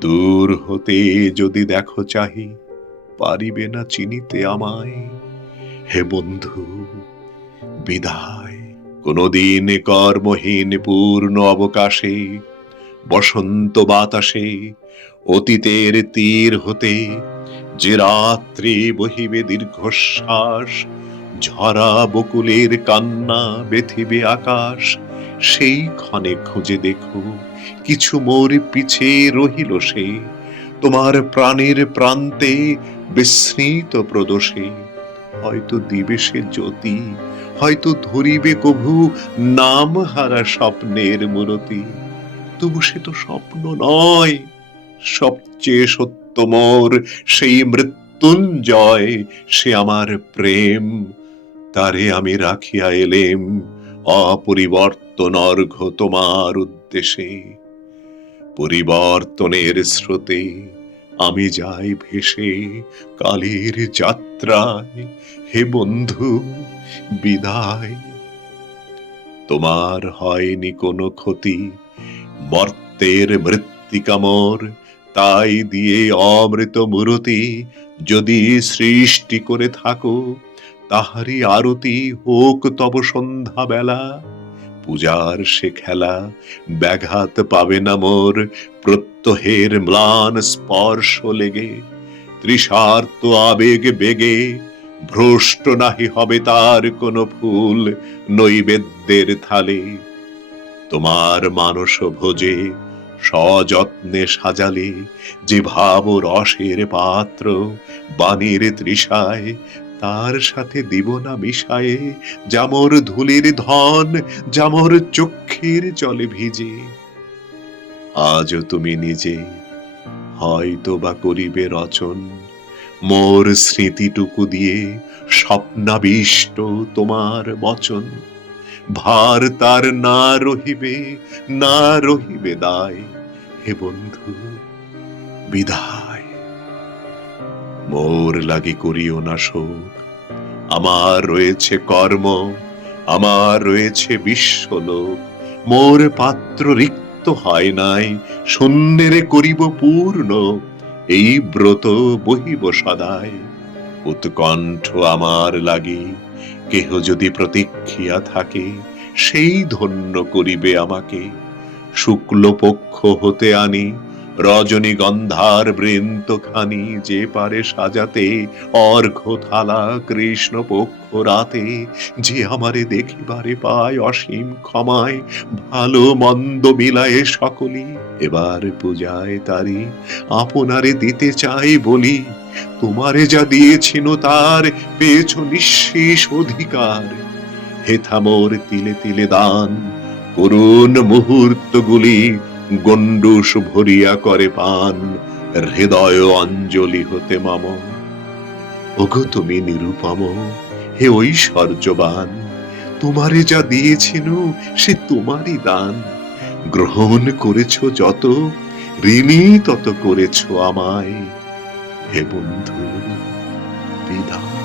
দূর হতে যদি দেখো চাহি, পারিবে না চিনিতে আমায়। হে বন্ধু, বিদায়। কোনদিন কর্মহীন পূর্ণ অবকাশে, বসন্ত বাতাসে, অতীতের তীর হতে যে রাত্রি বহিবে দীর্ঘশ্বাস ঝরা বকুলের কান্না বেথিবে আকাশ। সেই ক্ষণে খুঁজে দেখো, কিছু মোর পিছে রহিল সে। তোমার প্রাণের প্রান্তে বিস্মৃত প্রদোষে। হয়তো দিবে সে জ্যোতি, হয়তো ধরিবে কভু নাম হারা স্বপ্নের মূরতি। তবু সে তো স্বপ্ন নয়, সবচেয়ে সত্য মোর সেই মৃত্যুঞ্জয়, সে আমার প্রেম। তারে আমি রাখিয়া এলেম অপরিবর্তন অর্ঘ তোমার উদ্দেশে পরিবর্তনের স্রোতে আমি যাই ভেসে, কালীর যাত্রায়, হে বন্ধু, বিদায়। তোমার হয়নি কোনো ক্ষতি মর্তের মৃত্তিকামর তাই দিয়ে অমৃত মূরতি যদি সৃষ্টি করে থাকো তাহারি আরতি হোক তব সন্ধ্যা বেলা পূজার সে খেলা ব্যাঘাত পাবে না মোর। প্রত্যহের ম্লান স্পর্শ লেগে, তৃষার্ত আবেগ বেগে, ভ্রষ্ট নাহি হবে তার কোনো ফুল নৈবেদ্যের থালে। তোমার মানস ভোজে সযত্নে সাজালে, যে ভাব রসের পাত্র বাণীর তৃষায় তার সাথে দিব না মিশায়ে জামর ধুলির ধন, জামর চক্ষের জলে ভিজে। আজও তুমি নিজে হয়তো বা করিবে রচন। মোর স্মৃতিটুকু দিয়ে স্বপ্নাবিষ্ট তোমার বচন। ভার তার না রহিবে না রহিবে দায়। হে বন্ধু, বিদায়। মোর লাগি করিও না শোক। আমার রয়েছে কর্ম, আমার রয়েছে বিশ্বলোক। মোর পাত্র রিক্ত হয় নাই, শূন্যেরে করিব পূর্ণ। এই ব্রত বহিব সদায় উৎকণ্ঠ আমার লাগি, কেহ যদি প্রতীক্ষিয়া থাকে, সেই ধন্য করিবে আমাকে। শুক্লপক্ষ হতে আনি রজনীগন্ধার বৃন্তখানি যে পারে সাজাতে অর্ঘ থালা কৃষ্ণ পক্ষ রাতে, যে আমারে দেখিবারে পায় অসীম ক্ষমায়, ভালো মন্দ মিলায়ে সকলি। এবার পূজায় তারি আপনারে দিতে চাই বলি, তোমারে যা দিয়েছিল তার পেয়েছ নিঃশেষ অধিকার। হেথা মোর তিলে তিলে দান, করুণ মুহূর্তগুলি গণ্ডুষ ভরিয়া করে পান, হৃদয় অঞ্জলি হতে মাম। ওগো তুমি নিরুপম, হে ঐশ্বর্যবান, তোমারে যা দিয়েছিল সে তোমারই দান। গ্রহণ করেছ যত, ঋণী তত করেছ আমায়। হে বন্ধু, বিদায়।